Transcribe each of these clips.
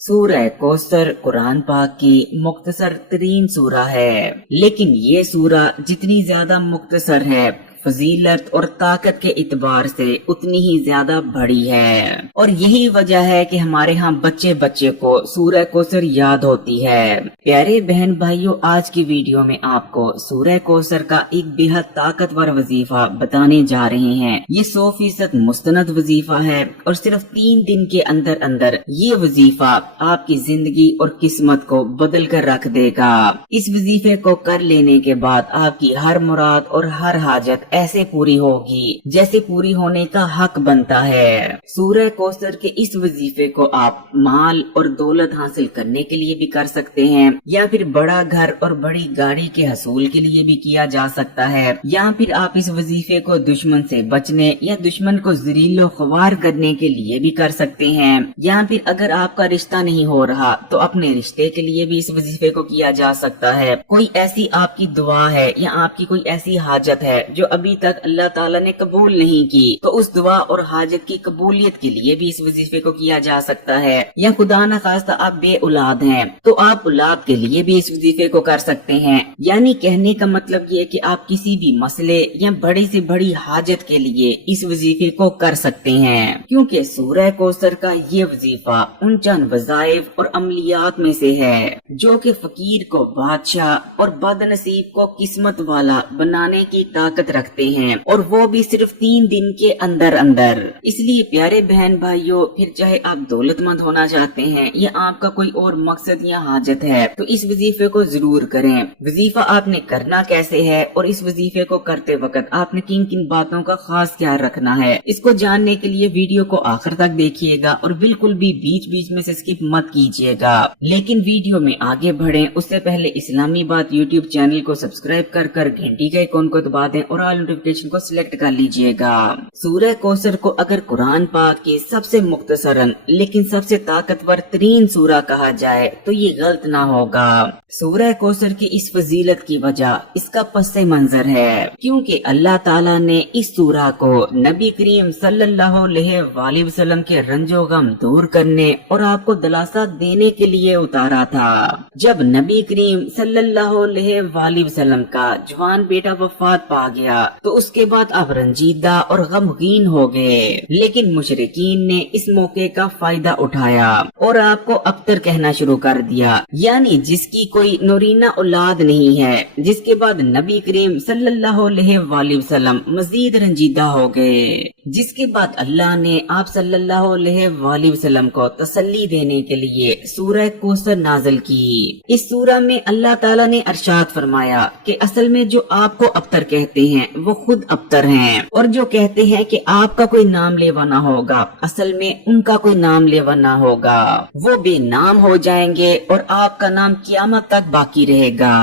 सूरह कौसर कुरान पाक की मुख्तसर तरीन सूरा है, लेकिन ये सूरा जितनी ज्यादा मुख्तसर है फजीलत और ताकत के इतबार से उतनी ही ज्यादा बड़ी है। और यही वजह है कि हमारे यहाँ बच्चे बच्चे को सूरह कौसर याद होती है। प्यारे बहन भाइयों, आज की वीडियो में आपको सूरह कौसर का एक बेहद ताकतवर वजीफा बताने जा रहे हैं। ये 100% मुस्तनद वजीफा है और सिर्फ 3 दिन के अंदर अंदर ये वजीफा आपकी जिंदगी और किस्मत को बदल कर रख देगा। इस वजीफे को कर लेने के बाद आपकी हर मुराद और हर हाजत ऐसे पूरी होगी जैसे पूरी होने का हक बनता है। सूरह कौसर के इस वजीफे को आप माल और दौलत हासिल करने के लिए भी कर सकते हैं, या फिर बड़ा घर और बड़ी गाड़ी के हसूल के लिए भी किया जा सकता है, या फिर आप इस वजीफे को दुश्मन से बचने या दुश्मन को ज़लीलो ख्वार करने के लिए भी कर सकते हैं, या फिर अगर आपका रिश्ता नहीं हो रहा तो अपने रिश्ते के लिए भी इस वजीफे को किया जा सकता है। कोई ऐसी आपकी दुआ है या आपकी कोई ऐसी हाजत है जो अभी तक अल्लाह ताला ने कबूल नहीं की, तो उस दुआ और हाजत की कबूलियत के लिए भी इस वजीफे को किया जा सकता है। या खुदा न खास्ता आप बे औलाद हैं तो आप औलाद के लिए भी इस वजीफे को कर सकते हैं। यानी कहने का मतलब ये कि आप किसी भी मसले या बड़ी से बड़ी हाजत के लिए इस वजीफे को कर सकते हैं, क्योंकि सूरह कौसर का ये वजीफा उन चंद वज़ाइफ और अमलियात में से है जो कि फकीर को बादशाह और बदनसीब को किस्मत वाला बनाने की ताकत रखते हैं, और वो भी सिर्फ 3 दिन के अंदर अंदर। इसलिए प्यारे बहन भाइयों, फिर चाहे आप दौलतमंद होना चाहते हैं या आपका कोई और मकसद या हाजत है, तो इस वजीफे को जरूर करें। वजीफा आपने करना कैसे है और इस वजीफे को करते वक्त आपने किन किन बातों का खास ख्याल रखना है, इसको जानने के लिए वीडियो को आखिर तक देखिएगा और बिल्कुल भी बीच बीच में से स्किप मत कीजिएगा। लेकिन वीडियो में आगे बढ़ें उससे पहले इस्लामी बात यूट्यूब चैनल को सब्सक्राइब कर घंटी के आइकॉन को दबा दें और ऑल नोटिफिकेशन को सिलेक्ट कर लीजिएगा। सूरह कौसर को अगर कुरान पाक की सबसे मुख्तसरन लेकिन सबसे ताकतवर तरीन सूरा कहा जाए तो ये गलत ना होगा। सूरह कौसर की इस फजीलत की वजह इसका पस्से मंजर है, क्योंकि अल्लाह ताला ने इस सूरा को नबी करीम सल्लल्लाहु अलैहि वसल्लम के रंजो गम दूर करने और आपको दिलासा देने के लिए उतारा था। जब नबी करीम सल्लल्लाहु अलैहि वसल्लम का जवान बेटा वफात पा गया तो उसके बाद आप रंजीदा और गमगीन हो गए, लेकिन मुशरिकीन ने इस मौके का फायदा उठाया और आपको अबतर कहना शुरू कर दिया, यानी जिसकी कोई नूरीना औलाद नहीं है। जिसके बाद नबी करीम सल्लल्लाहु अलैहि वसल्लम मजीद रंजीदा हो गए, जिसके बाद अल्लाह ने आप सल्लल्लाहु अलैहि वसल्लम को तसल्ली देने के लिए सूरह कौसर नाज़िल की। इस सूरा में अल्लाह ताला ने अरशाद फरमाया कि असल में जो आपको अबतर कहते हैं वो खुद अबतर हैं, और जो कहते हैं कि आपका कोई नाम लेवा ना होगा, असल में उनका कोई नाम लेवा ना होगा। वो बेनाम हो जाएंगे और आपका नाम क़यामत तक बाकी रहेगा।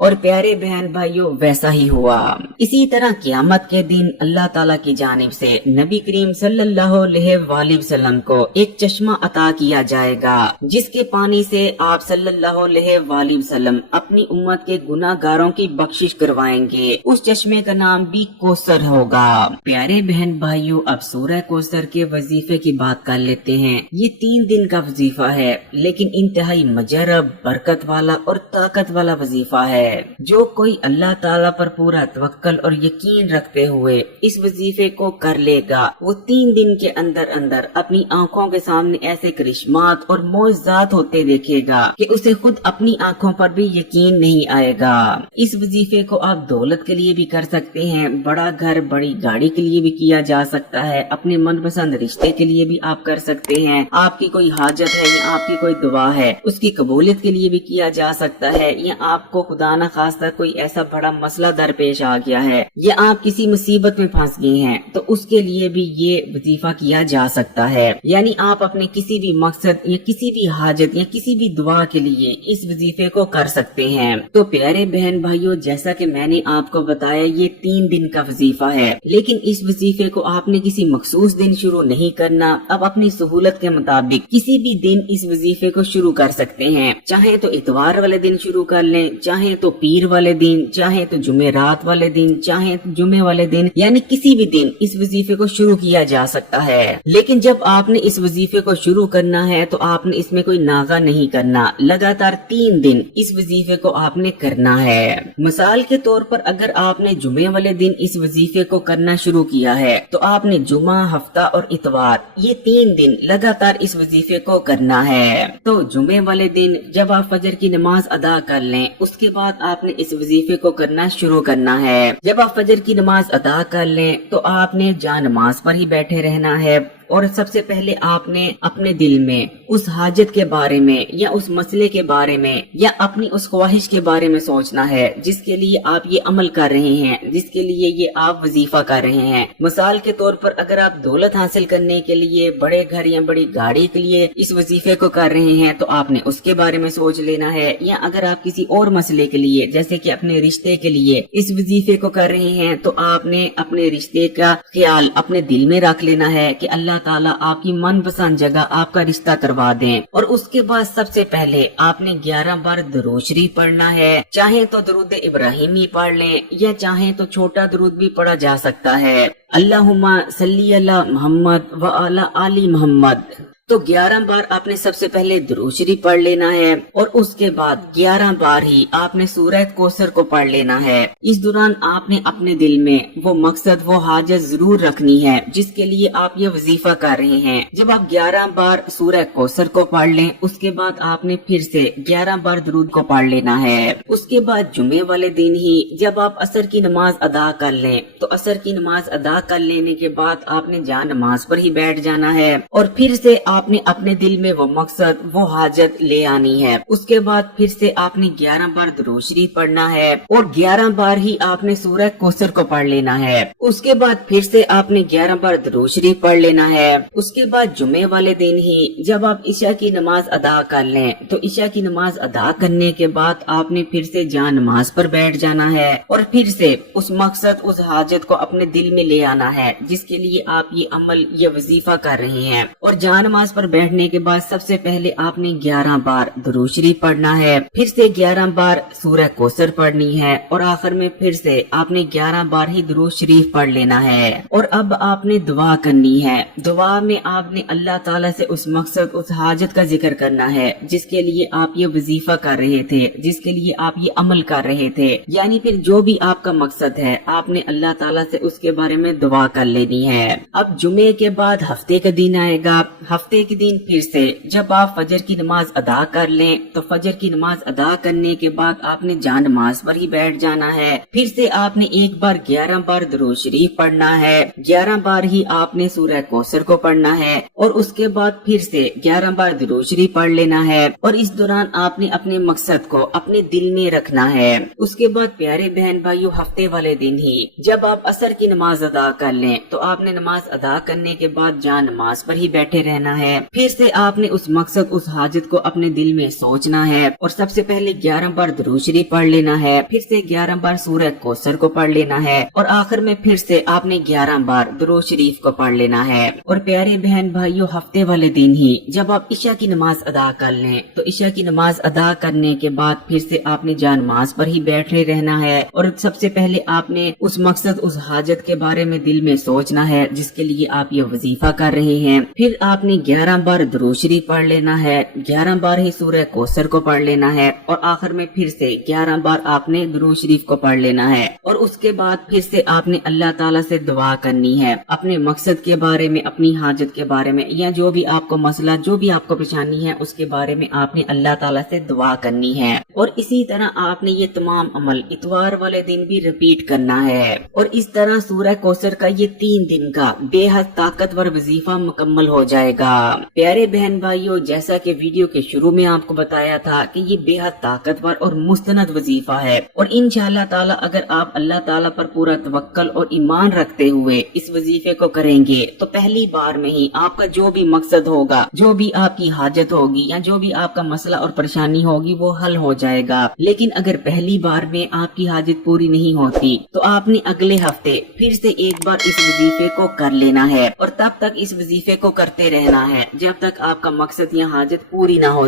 और प्यारे बहन भाइयों, वैसा ही हुआ। इसी तरह क़यामत के दिन अल्लाह ताला की जानिब से नबी करीम सल्लल्लाहु अलैहि वसल्लम को एक चश्मा अता किया जाएगा, जिसके पानी से आप सल्लल्लाहु अलैहि वसल्लम अपनी उम्मत के गुनाहगारों की बख्शिश करवाएंगे। उस चश्मे का नाम भी कौसर होगा। प्यारे बहन भाइयों, अब सूरह कौसर के वजीफे की बात कर लेते हैं। ये 3 दिन का वजीफा है, लेकिन इंतहाई मजरब, बरकत वाला और ताकत वाला वजीफा है। जो कोई अल्लाह ताला पर पूरा तवक्कल और यकीन रखते हुए इस वजीफे को कर लेगा, वो 3 दिन के अंदर अंदर अपनी आंखों के सामने ऐसे करिश्मात और मौजज़ात होते देखेगा कि उसे खुद अपनी आंखों पर भी यकीन नहीं आएगा। इस वजीफे को आप दौलत के लिए भी कर सकते हैं, बड़ा घर बड़ी गाड़ी के लिए भी किया जा सकता है, अपने मनपसंद रिश्ते के लिए भी आप कर सकते हैं, आपकी कोई हाजत है या आपकी कोई दुआ है उसकी कबूलियत के लिए भी किया जा सकता है, या आपको खुदा न खास्ता कोई ऐसा बड़ा मसला दरपेश आ गया है या आप किसी मुसीबत में फंस गए हैं तो उसके लिए भी ये वजीफा किया जा सकता है। यानी आप अपने किसी भी मकसद या किसी भी हाजत या किसी भी दुआ के लिए इस वजीफे को कर सकते हैं। तो प्यारे बहन भाइयों, जैसा कि मैंने आपको बताया ये 3 3 दिन का वजीफा है, लेकिन इस वजीफे को आपने किसी मखसूस दिन शुरू नहीं करना। अब अपनी सहूलत के मुताबिक किसी भी दिन इस वजीफे को शुरू कर सकते हैं। चाहे तो इतवार वाले दिन शुरू कर लें, चाहे तो पीर वाले दिन, चाहे तो जुमेरात वाले दिन, चाहे तो जुमे वाले दिन, यानी किसी भी दिन इस वजीफे को शुरू किया जा सकता है। लेकिन जब आपने इस वजीफे को शुरू करना है तो आपने इसमें कोई नागा नहीं करना। लगातार 3 दिन इस वजीफे को आपने करना है। मिसाल के तौर पर अगर आपने जुमे वाले दिन इस वजीफे को करना शुरू किया है तो आपने जुमा, हफ्ता और इतवार ये 3 दिन लगातार इस वजीफे को करना है। तो जुमे वाले दिन जब आप फजर की नमाज अदा कर लें, उसके बाद आपने इस वजीफे को करना शुरू करना है। जब आप फजर की नमाज अदा कर लें तो आपने जहाँ नमाज पर ही बैठे रहना है और सबसे पहले आपने अपने दिल में उस हाजत के बारे में या उस मसले के बारे में या अपनी उस ख्वाहिश के बारे में सोचना है जिसके लिए आप ये अमल कर रहे हैं, जिसके लिए ये आप वजीफा कर रहे हैं। मिसाल के तौर पर अगर आप दौलत हासिल करने के लिए, बड़े घर या बड़ी गाड़ी के लिए इस वजीफे को कर रहे हैं तो आपने उसके बारे में सोच लेना है। या अगर आप किसी और मसले के लिए जैसे कि अपने रिश्ते के लिए इस वजीफे को कर रहे हैं तो आपने अपने रिश्ते का ख्याल अपने दिल में रख लेना है कि अल्लाह ताला आपकी मनपसंद जगह आपका रिश्ता करवा दें। और उसके बाद सबसे पहले आपने 11 बार दुरूद शरीफ पढ़ना है। चाहे तो दुरूद इब्राहिम ही पढ़ लें या चाहे तो छोटा दुरूद भी पढ़ा जा सकता है। अल्लाहुम्मा सल्ली अला मोहम्मद व अला आली मोहम्मद। तो 11 बार आपने सबसे पहले दुरूद शरीफ पढ़ लेना है और उसके बाद 11 बार ही आपने सूरह कौसर को पढ़ लेना है। इस दौरान आपने अपने दिल में वो मकसद, वो हाजत जरूर रखनी है जिसके लिए आप ये वजीफा कर रहे हैं। जब आप 11 बार सूरह कौसर को पढ़ लें, उसके बाद आपने फिर से 11 बार दुरूद को पढ़ लेना है। उसके बाद जुमे वाले दिन ही जब आप असर की नमाज अदा कर लें तो असर की नमाज अदा कर लेने के बाद आपने जहाँ नमाज पर ही बैठ जाना है और फिर से आपने अपने दिल में वो मकसद, वो हाजत ले आनी है। उसके बाद फिर से आपने 11 बार दुरूद शरीफ पढ़ना है और 11 बार ही आपने सूरह कौसर को पढ़ लेना है। उसके बाद फिर से आपने 11 बार दुरूद शरीफ पढ़ लेना है। उसके बाद जुमे वाले दिन ही जब आप इशा की नमाज अदा कर लें तो इशा की नमाज अदा करने के बाद आपने फिर से जहाँ नमाज पर बैठ जाना है और फिर से उस मकसद, उस हाजत को अपने दिल में ले आना है जिसके लिए आप ये अमल, ये वजीफा कर रहे हैं। और जहाँ नमाज पर बैठने के बाद सबसे पहले आपने 11 बार दुरूद शरीफ पढ़ना है, फिर से 11 बार सूरह कौसर पढ़नी है और आखिर में फिर से आपने 11 बार ही दुरूद शरीफ पढ़ लेना है। और अब आपने दुआ करनी है। दुआ में आपने अल्लाह ताला से उस मकसद, उस हाजत का जिक्र करना है जिसके लिए आप ये वजीफा कर रहे थे, जिसके लिए आप ये अमल कर रहे थे। यानी फिर जो भी आपका मकसद है आपने अल्लाह ताला से उसके बारे में दुआ कर लेनी है। अब जुमे के बाद हफ्ते का दिन आएगा। हफ्ते के दिन फिर से जब आप फजर की नमाज अदा कर लें तो फजर की नमाज अदा करने के बाद आपने जहाँ नमाज पर ही बैठ जाना है। फिर से आपने एक बार 11 बार दुरूद शरीफ पढ़ना है, 11 बार ही आपने सूरह कौसर को पढ़ना है और उसके बाद फिर से 11 बार दुरूद शरीफ पढ़ लेना है। और इस दौरान आपने अपने मकसद को अपने दिल में रखना है। उसके बाद प्यारे बहन भाइयों, हफ्ते वाले दिन ही जब आप असर की नमाज अदा कर लें तो आपने नमाज अदा करने के बाद जहाँ नमाज पर ही बैठे रहना है। फिर से आपने उस मकसद, उस हाजत को अपने दिल में सोचना है और सबसे पहले 11 बार दुरूद शरीफ पढ़ लेना है, फिर से 11 बार सूरह कौसर को पढ़ लेना है और आखिर में फिर से आपने 11 बार दुरूद शरीफ को पढ़ लेना है। और प्यारे बहन भाइयों, हफ्ते वाले दिन ही जब आप इशा की नमाज अदा कर लें तो इशा की नमाज अदा करने के बाद फिर से आपने जहाँ नमाज पर ही बैठे रहना है और सबसे पहले आपने उस मकसद, उस हाजत के बारे में दिल में सोचना है जिसके लिए आप ये वजीफा कर रहे हैं। फिर आपने 11 बार दुरूद शरीफ पढ़ लेना है, 11 बार ही सूरह कौसर को पढ़ लेना है और आखिर में फिर से 11 बार आपने दुरूद शरीफ को पढ़ लेना है। और उसके बाद फिर से आपने अल्लाह ताला से दुआ करनी है अपने मकसद के बारे में, अपनी हाजत के बारे में या जो भी आपको मसला, जो भी आपको परेशानी है उसके बारे में आपने अल्लाह ताला से दुआ करनी है। और इसी तरह आपने ये तमाम अमल इतवार वाले दिन भी रिपीट करना है। और इस तरह सूरह कौसर का ये 3 दिन का बेहद ताकतवर वजीफा मुकम्मल हो जाएगा। प्यारे बहन भाइयों, जैसा कि वीडियो के शुरू में आपको बताया था कि ये बेहद ताकतवर और मुस्तनद वजीफा है और इंशाअल्लाह ताला अगर आप अल्लाह ताला पर पूरा तवक्कल और ईमान रखते हुए इस वजीफे को करेंगे तो पहली बार में ही आपका जो भी मकसद होगा, जो भी आपकी हाजत होगी या जो भी आपका मसला और परेशानी होगी वो हल हो जाएगा। लेकिन अगर पहली बार में आपकी हाजत पूरी नहीं होती तो आपने अगले हफ्ते फिर से एक बार इस वजीफे को कर लेना है और तब तक इस वजीफे को करते रहना है जब तक आपका मकसद या हाजत पूरी ना हो।